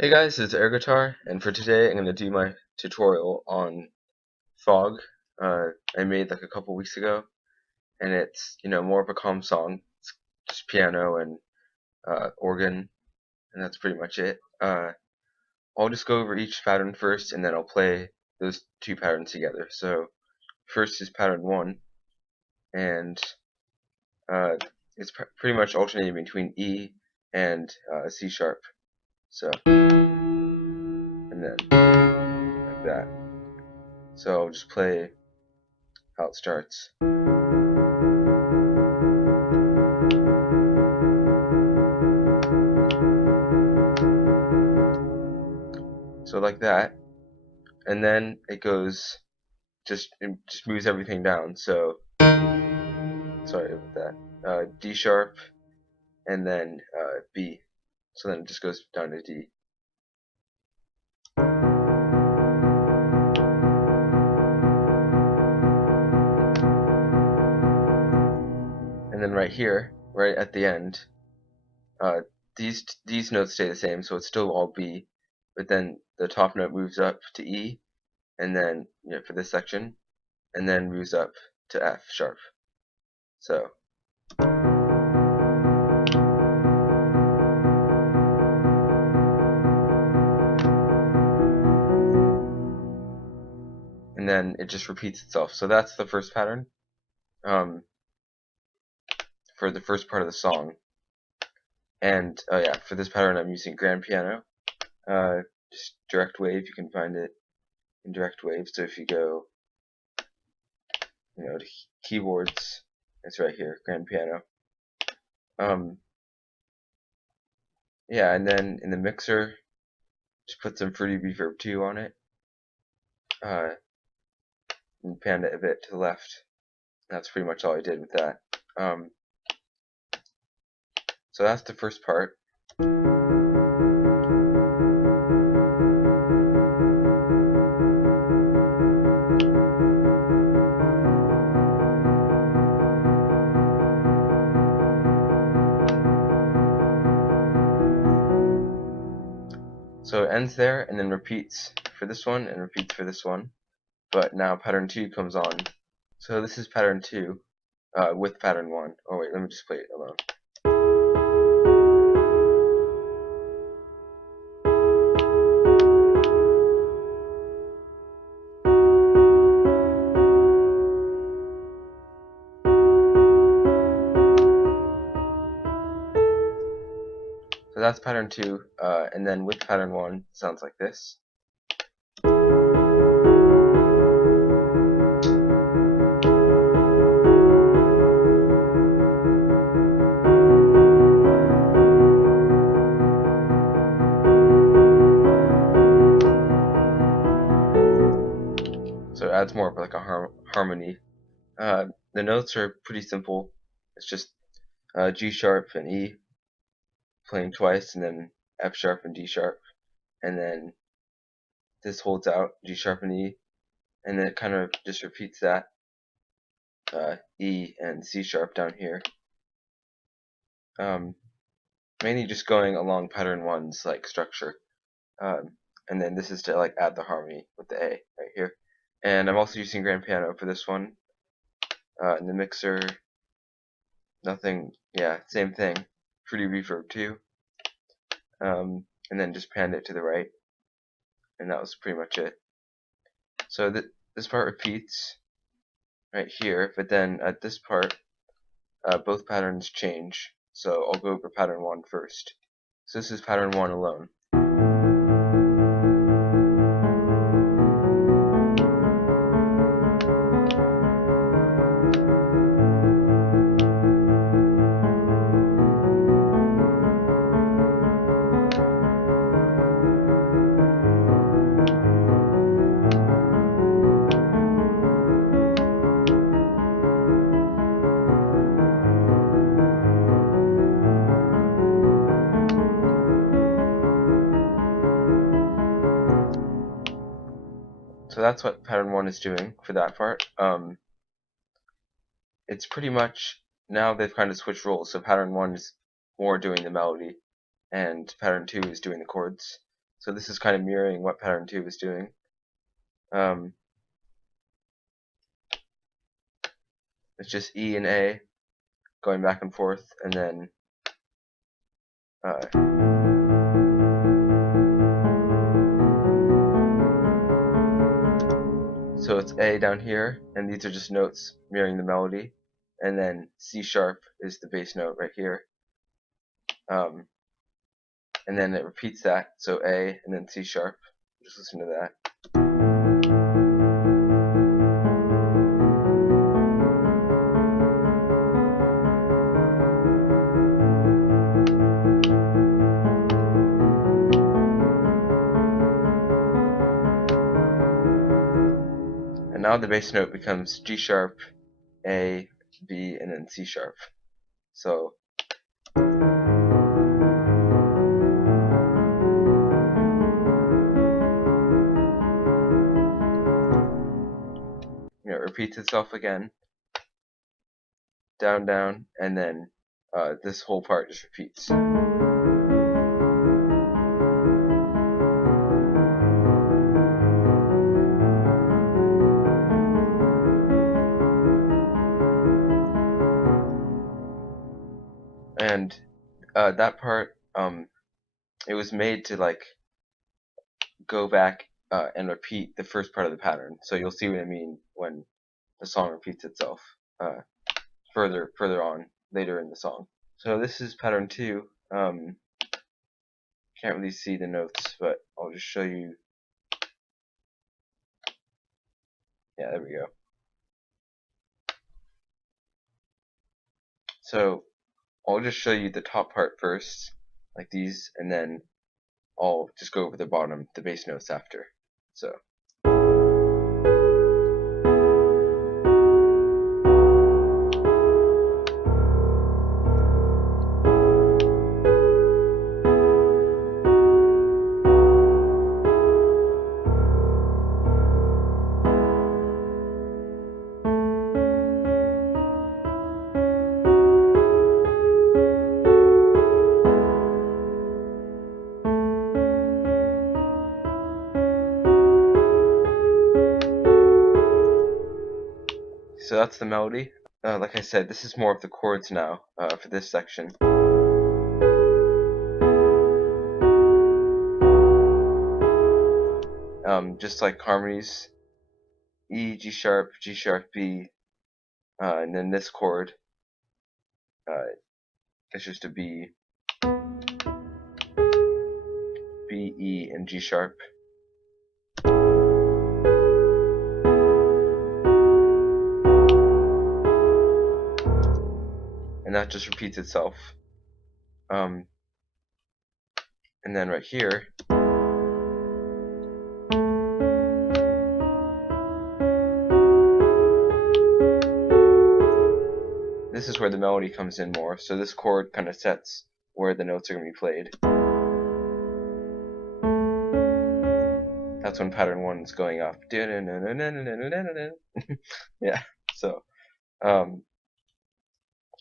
Hey guys, it's Air Guitar, and for today I'm going to do my tutorial on Fog. I made like a couple weeks ago, and it's more of a calm song. It's just piano and organ, and that's pretty much it. I'll just go over each pattern first, and then I'll play those two patterns together. So first is pattern 1, and uh, it's pretty much alternating between E and C sharp. So and then like that. So I'll just play how it starts. So like that, and then it goes it just moves everything down. So sorry about that. D sharp, and then B. So then it just goes down to D. And then right here, right at the end, uh, these notes stay the same, so it's still all B, but then the top note moves up to E, and then for this section, and then moves up to F sharp. So and then it just repeats itself. So that's the first pattern for the first part of the song. And oh yeah, for this pattern I'm using grand piano. Just direct wave, you can find it in direct wave. So if you go to keyboards, it's right here, grand piano. Yeah, and then in the mixer, just put some Fruity Reverb 2 on it, and pan it a bit to the left. That's pretty much all I did with that. So that's the first part. So it ends there and then repeats for this one and repeats for this one. But now pattern 2 comes on. So this is pattern 2 with pattern 1. Oh wait, let me just play it alone. So that's pattern 2, and then with pattern 1, it sounds like this. So it adds more of like a harmony. The notes are pretty simple. It's just G sharp and E playing twice, and then F sharp and D sharp, and then this holds out G sharp and E, and then it kind of just repeats that E and C sharp down here. Mainly just going along pattern 1's like structure, and then this is to like add the harmony with the A right here. And I'm also using grand piano for this one. In the mixer, nothing, yeah, same thing. Fruity Reverb 2, and then just panned it to the right, and that was pretty much it. So this part repeats right here, but then at this part, both patterns change. So I'll go over pattern 1 first. So this is pattern 1 alone. So that's what pattern 1 is doing for that part. It's pretty much, now they've kind of switched roles, so pattern 1 is more doing the melody, and pattern 2 is doing the chords. So this is kind of mirroring what pattern 2 is doing. It's just E and A going back and forth, and then so it's A down here, and these are just notes mirroring the melody, and then C sharp is the bass note right here, and then it repeats that, so A and then C sharp. Just listen to that. And now the bass note becomes G sharp, A, B, and then C sharp. So it repeats itself again, down, down, and then this whole part just repeats. And that part, it was made to like go back and repeat the first part of the pattern. So you'll see what I mean when the song repeats itself further on later in the song. So this is pattern 2. Can't really see the notes, but I'll just show you. Yeah, there we go. So I'll just show you the top part first, like these, and then I'll just go over the bottom, the bass notes after. So. So that's the melody. Like I said, this is more of the chords now for this section. Just like harmonies, E, G sharp, B, and then this chord, it's just a B, B, E, and G sharp. And that just repeats itself. And then right here, this is where the melody comes in more. So this chord kind of sets where the notes are going to be played. That's when pattern 1 is going up. Yeah, so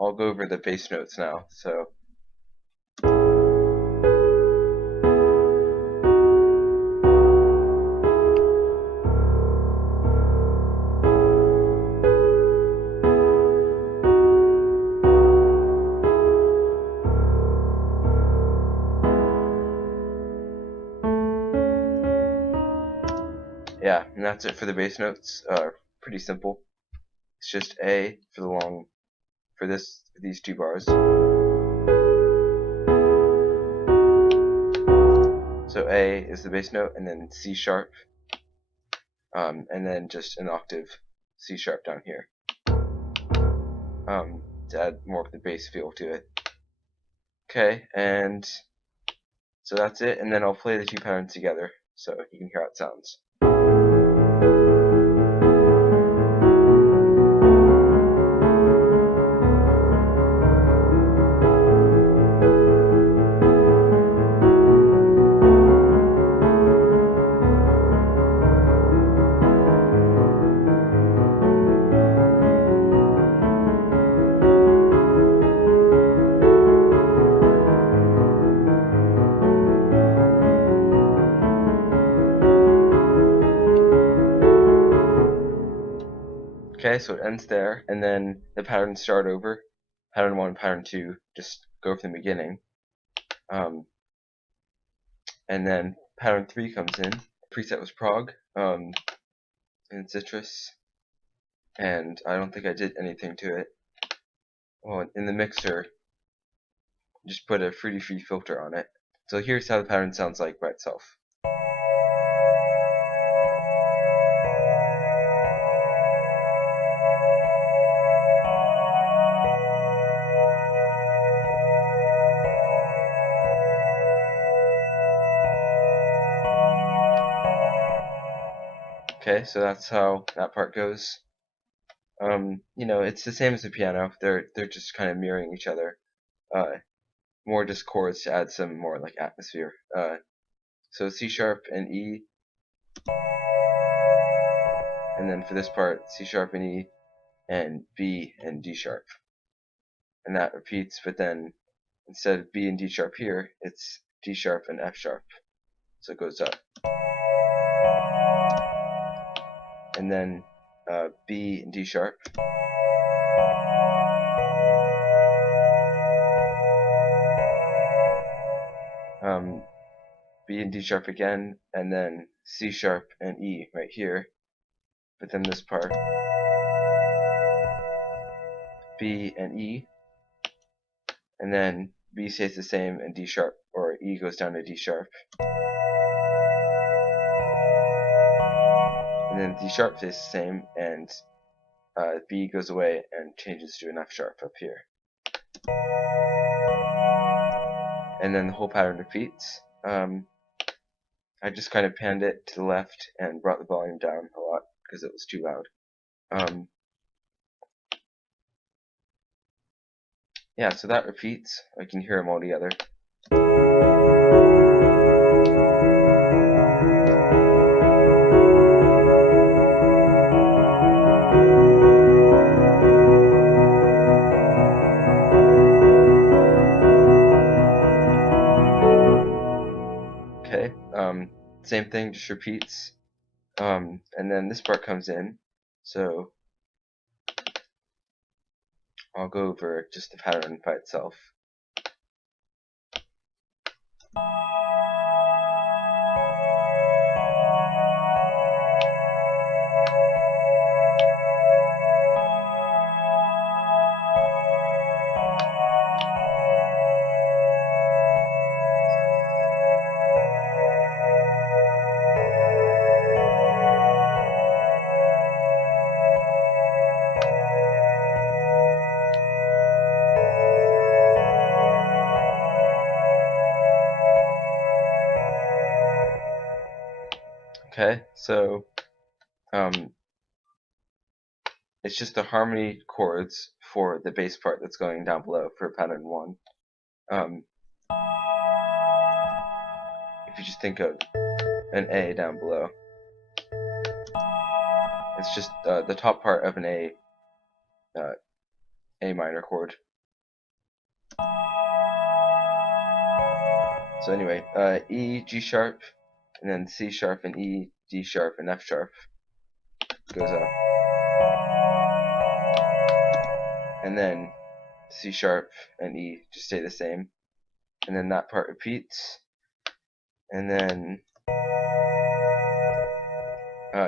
I'll go over the bass notes now. So yeah, and that's it for the bass notes. Pretty simple. It's just A for the long, for these 2 bars. So A is the bass note, and then C sharp, and then just an octave C sharp down here, to add more of the bass feel to it. Okay, and so that's it, and then I'll play the 2 patterns together so you can hear how it sounds. Okay, so it ends there, and then the patterns start over. Pattern 1, pattern 2, just go from the beginning. And then pattern 3 comes in. Preset was prog, in Citrus, and I don't think I did anything to it. Well, in the mixer, just put a fruity free filter on it. So here's how the pattern sounds like by itself. Okay, so that's how that part goes. You know, it's the same as the piano. They're just kind of mirroring each other. More just chords to add some more like atmosphere. So C sharp and E, and then for this part C sharp and E, and B and D sharp, and that repeats. But then instead of B and D sharp here, it's D sharp and F sharp. So it goes up, and then B and D sharp. B and D sharp again, and then C sharp and E right here. But then this part, B and E, and then B stays the same and D sharp, or E goes down to D sharp. And then D sharp stays the same, and B goes away and changes to an F sharp up here. And then the whole pattern repeats. I just kind of panned it to the left and brought the volume down a lot because it was too loud. Yeah, so that repeats. I can hear them all together. Okay, same thing, just repeats. And then this part comes in, so I'll go over just the pattern by itself. Okay, so it's just the harmony chords for the bass part that's going down below for pattern 1. If you just think of an A down below, it's just the top part of an A minor chord. So anyway, E, G sharp, and then C sharp and E, D sharp and F sharp goes up. And then C sharp and E just stay the same. And then that part repeats. And then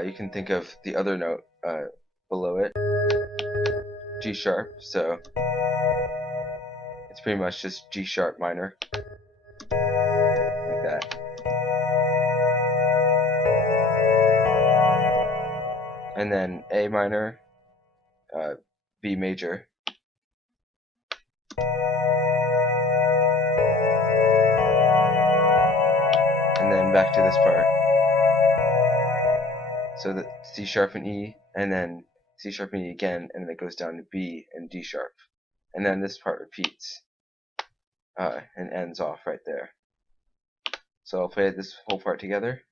you can think of the other note below it, G sharp, so it's pretty much just G sharp minor, like that. And then A minor, B major, and then back to this part. So that C sharp and E, and then C sharp and E again, and then it goes down to B and D sharp. And then this part repeats and ends off right there. So I'll play this whole part together.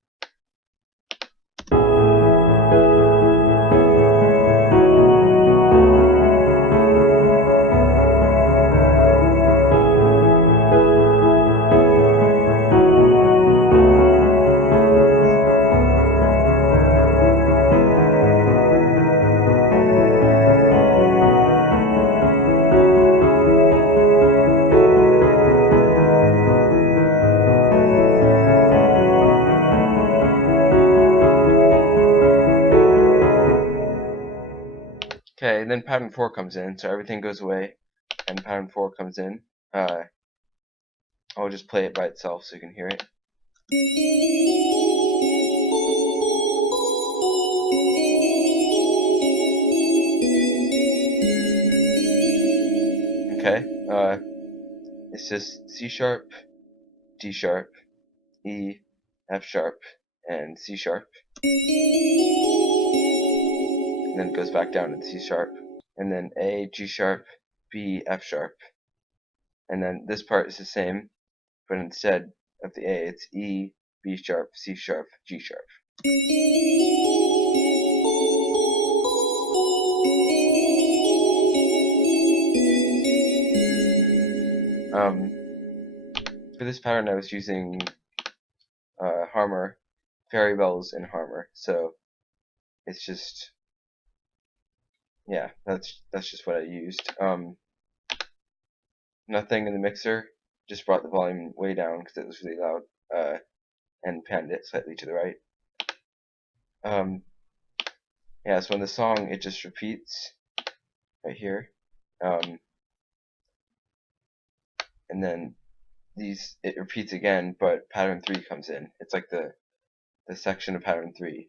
Okay, and then pattern 4 comes in, so everything goes away, and pattern 4 comes in. I'll just play it by itself so you can hear it. Okay, it's just C sharp, D sharp, E, F sharp, and C sharp. And then it goes back down to C sharp. And then A, G sharp, B, F sharp. And then this part is the same, but instead of the A, it's E, B sharp, C sharp, G sharp. For this pattern I was using Harmor, Fairy Bells in Harmor, so it's just, yeah, that's just what I used. Nothing in the mixer, just brought the volume way down because it was really loud, and panned it slightly to the right. Yeah, so in the song it just repeats right here, and then it repeats again, but pattern 3 comes in. It's like the section of pattern 3.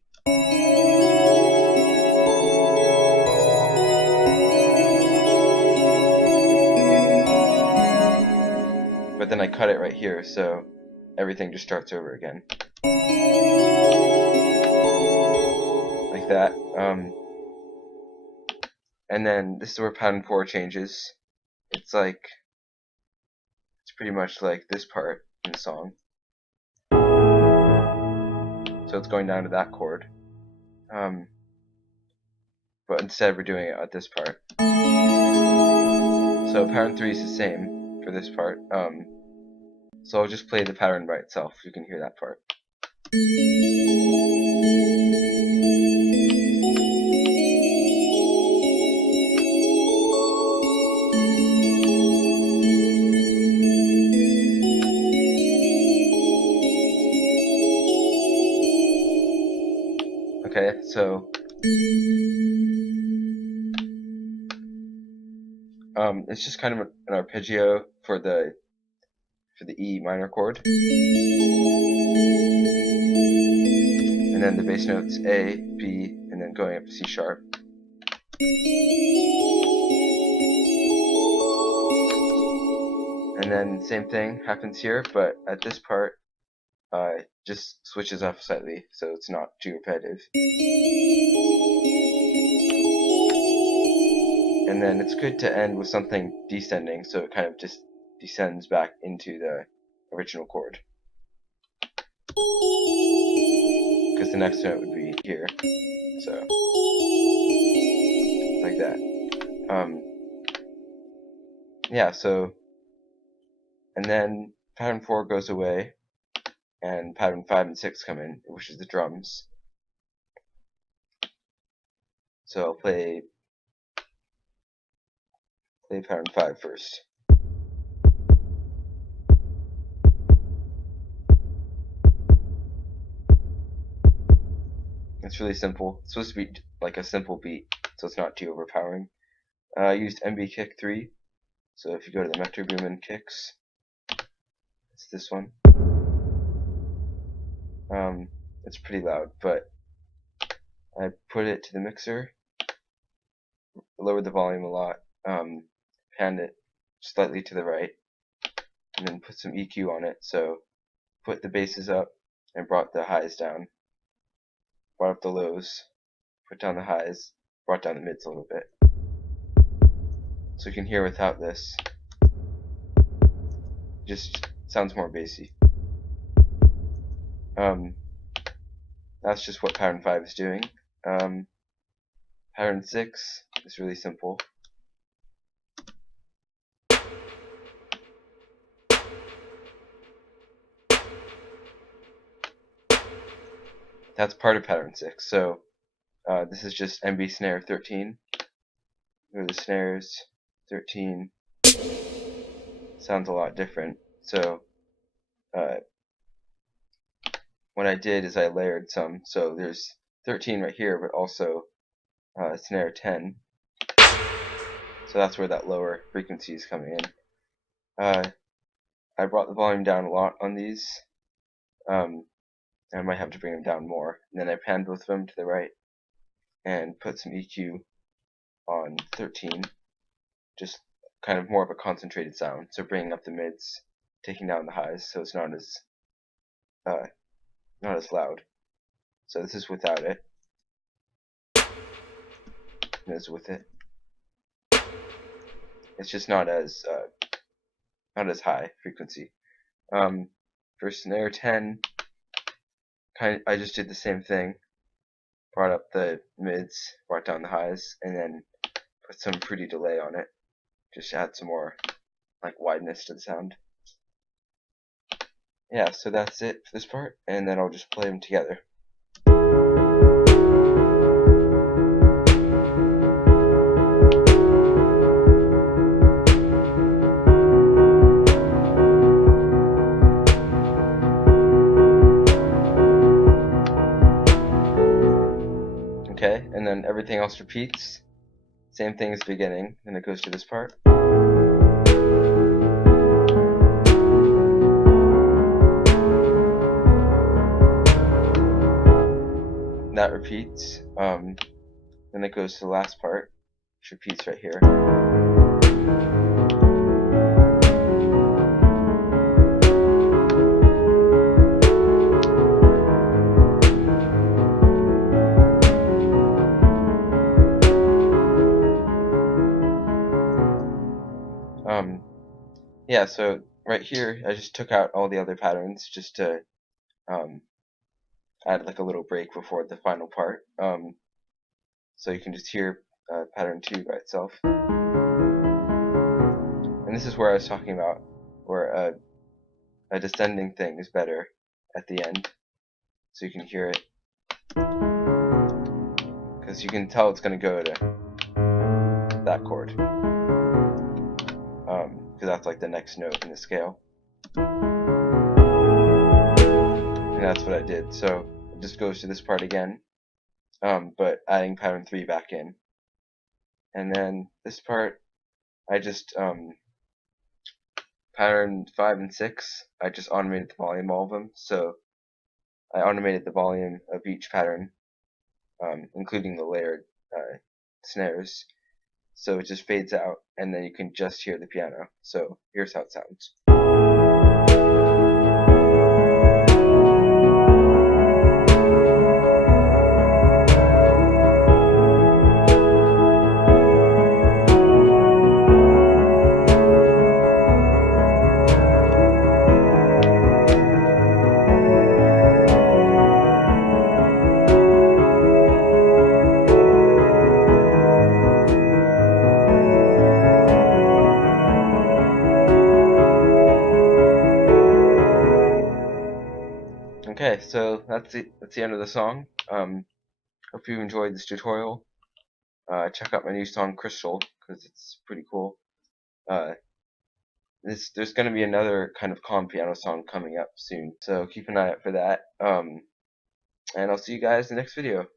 But then I cut it right here, so everything just starts over again. Like that. And then this is where pattern 4 changes. It's pretty much like this part in the song. So it's going down to that chord. But instead we're doing it at this part. So pattern 3 is the same for this part. So I'll just play the pattern by itself. You can hear that part. Okay, so it's just kind of an arpeggio for the E minor chord, and then the bass notes A, B, and then going up to C sharp. And then same thing happens here, but at this part just switches up slightly, so it's not too repetitive. And then it's good to end with something descending, so it kind of just descends back into the original chord. Because the next note would be here, so like that. Yeah, so, and then pattern 4 goes away, and pattern 5 and 6 come in, which is the drums. So I'll play pattern 5 first. It's really simple. It's supposed to be like a simple beat, so it's not too overpowering. I used MB Kick 3, so if you go to the Metro Boomin kicks, it's this one. It's pretty loud, but I put it to the mixer, lowered the volume a lot, panned it slightly to the right, and then put some EQ on it, so put the basses up and brought the highs down, brought up the lows, put down the highs, brought down the mids a little bit. So you can hear without this, it just sounds more bassy. That's just what pattern 5 is doing. Pattern 6 is really simple. That's part of pattern 6. So this is just MB snare 13. Go to the snares, 13. Sounds a lot different. So what I did is I layered some. So there's 13 right here, but also snare 10. So that's where that lower frequency is coming in. I brought the volume down a lot on these. I might have to bring them down more. And then I panned both of them to the right and put some EQ on 13. Just kind of more of a concentrated sound. So bringing up the mids, taking down the highs, so it's not as loud. So this is without it. And this is with it. It's just not as high frequency. For snare 10, I just did the same thing. Brought up the mids, brought down the highs, and then put some pretty delay on it. Just add some more like wideness to the sound. Yeah, so that's it for this part, and then I'll just play them together. Okay, and then everything else repeats. Same thing as the beginning, and it goes to this part. That repeats. Then it goes to the last part, which repeats right here. Yeah, so right here I just took out all the other patterns just to add like a little break before the final part. So you can just hear pattern 2 by itself. And this is where I was talking about where a descending thing is better at the end, so you can hear it, because you can tell it's going to go to that chord, because that's like the next note in the scale. And that's what I did. So it just goes to this part again, but adding pattern 3 back in. And then this part, I just pattern 5 and 6, I just automated the volume of all of them. So I automated the volume of each pattern, including the layered snares. So it just fades out, and then you can just hear the piano. So here's how it sounds. Okay, so that's the end of the song. Hope you enjoyed this tutorial. Check out my new song Crystal, because it's pretty cool. There's going to be another kind of calm piano song coming up soon, so keep an eye out for that. And I'll see you guys in the next video.